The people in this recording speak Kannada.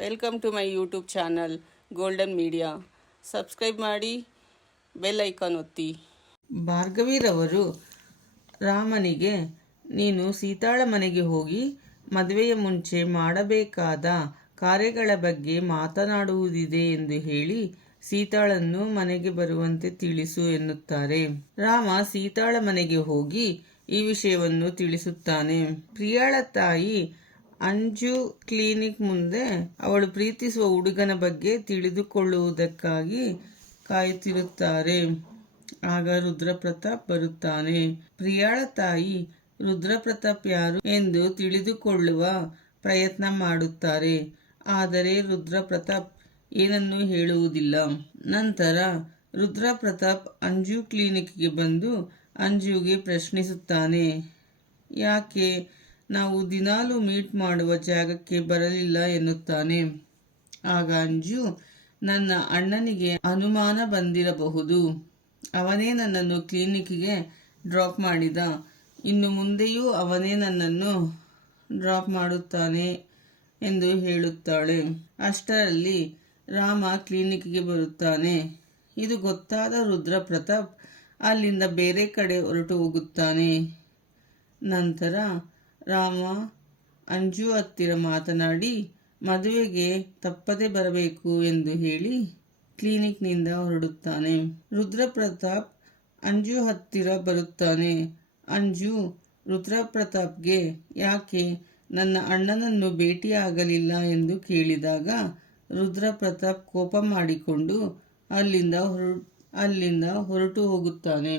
Welcome to my YouTube channel golden media. Subscribe ಮಾಡಿ, ಬೆಲ್ ಐಕಾನ್ ಒತ್ತಿ. ಭಾರ್ಗವಿರವರು ರಾಮನಿಗೆ, ನೀನು ಸೀತಾಳ ಮನೆಗೆ ಹೋಗಿ ಮದುವೆಯ ಮುಂಚೆ ಮಾಡಬೇಕಾದ ಕಾರ್ಯಗಳ ಬಗ್ಗೆ ಮಾತನಾಡುವುದಿದೆ ಎಂದು ಹೇಳಿ ಸೀತಾಳನ್ನು ಮನೆಗೆ ಬರುವಂತೆ ತಿಳಿಸು ಎನ್ನುತ್ತಾರೆ. ರಾಮ ಸೀತಾಳ ಮನೆಗೆ ಹೋಗಿ ಈ ವಿಷಯವನ್ನು ತಿಳಿಸುತ್ತಾನೆ. ಪ್ರಿಯಾಳ ತಾಯಿ ಅಂಜು ಕ್ಲಿನಿಕ್ ಮುಂದೆ ಅವಳು ಪ್ರೀತಿಸುವ ಹುಡುಗನ ಬಗ್ಗೆ ತಿಳಿದುಕೊಳ್ಳುವುದಕ್ಕಾಗಿ ಕಾಯುತ್ತಿರುತ್ತಾರೆ. ಆಗ ರುದ್ರಪ್ರತಾಪ್ ಬರುತ್ತಾನೆ. ಪ್ರಿಯಾಳ ತಾಯಿ ರುದ್ರಪ್ರತಾಪ್ ಯಾರು ಎಂದು ತಿಳಿದುಕೊಳ್ಳುವ ಪ್ರಯತ್ನ ಮಾಡುತ್ತಾರೆ. ಆದರೆ ರುದ್ರಪ್ರತಾಪ್ ಏನನ್ನೂ ಹೇಳುವುದಿಲ್ಲ. ನಂತರ ರುದ್ರಪ್ರತಾಪ್ ಅಂಜು ಕ್ಲಿನಿಕ್ಗೆ ಬಂದು ಅಂಜುಗೆ ಪ್ರಶ್ನಿಸುತ್ತಾನೆ, ಯಾಕೆ ನಾವು ದಿನಾಲೂ ಮೀಟ್ ಮಾಡುವ ಜಾಗಕ್ಕೆ ಬರಲಿಲ್ಲ ಎನ್ನುತ್ತಾನೆ. ಆಗ ಅಂಜು, ನನ್ನ ಅಣ್ಣನಿಗೆ ಅನುಮಾನ ಬಂದಿರಬಹುದು. ಅವನೇ ನನ್ನನ್ನು ಕ್ಲಿನಿಕ್ಗೆ ಡ್ರಾಪ್ ಮಾಡಿದ. ಇನ್ನು ಮುಂದೆಯೂ ಅವನೇ ನನ್ನನ್ನು ಡ್ರಾಪ್ ಮಾಡುತ್ತಾನೆ ಎಂದು ಹೇಳುತ್ತಾಳೆ. ಅಷ್ಟರಲ್ಲಿ ರಾಮ ಕ್ಲಿನಿಕ್ಗೆ ಬರುತ್ತಾನೆ. ಇದು ಗೊತ್ತಾದ ರುದ್ರಪ್ರತಾಪ್ ಅಲ್ಲಿಂದ ಬೇರೆ ಕಡೆ ಹೊರಟು ಹೋಗುತ್ತಾನೆ. ನಂತರ ರಾಮ ಅಂಜು ಹತ್ತಿರ ಮಾತನಾಡಿ ಮದುವೆಗೆ ತಪ್ಪದೆ ಬರಬೇಕು ಎಂದು ಹೇಳಿ ಕ್ಲಿನಿಕ್ನಿಂದ ಹೊರಡುತ್ತಾನೆ. ರುದ್ರಪ್ರತಾಪ್ ಅಂಜು ಹತ್ತಿರ ಬರುತ್ತಾನೆ. ಅಂಜು ರುದ್ರಪ್ರತಾಪ್ಗೆ ಯಾಕೆ ನನ್ನ ಅಣ್ಣನನ್ನು ಭೇಟಿಯಾಗಲಿಲ್ಲ ಎಂದು ಕೇಳಿದಾಗ ರುದ್ರಪ್ರತಾಪ್ ಕೋಪ ಮಾಡಿಕೊಂಡು ಅಲ್ಲಿಂದ ಹೊರಟು ಹೋಗುತ್ತಾನೆ.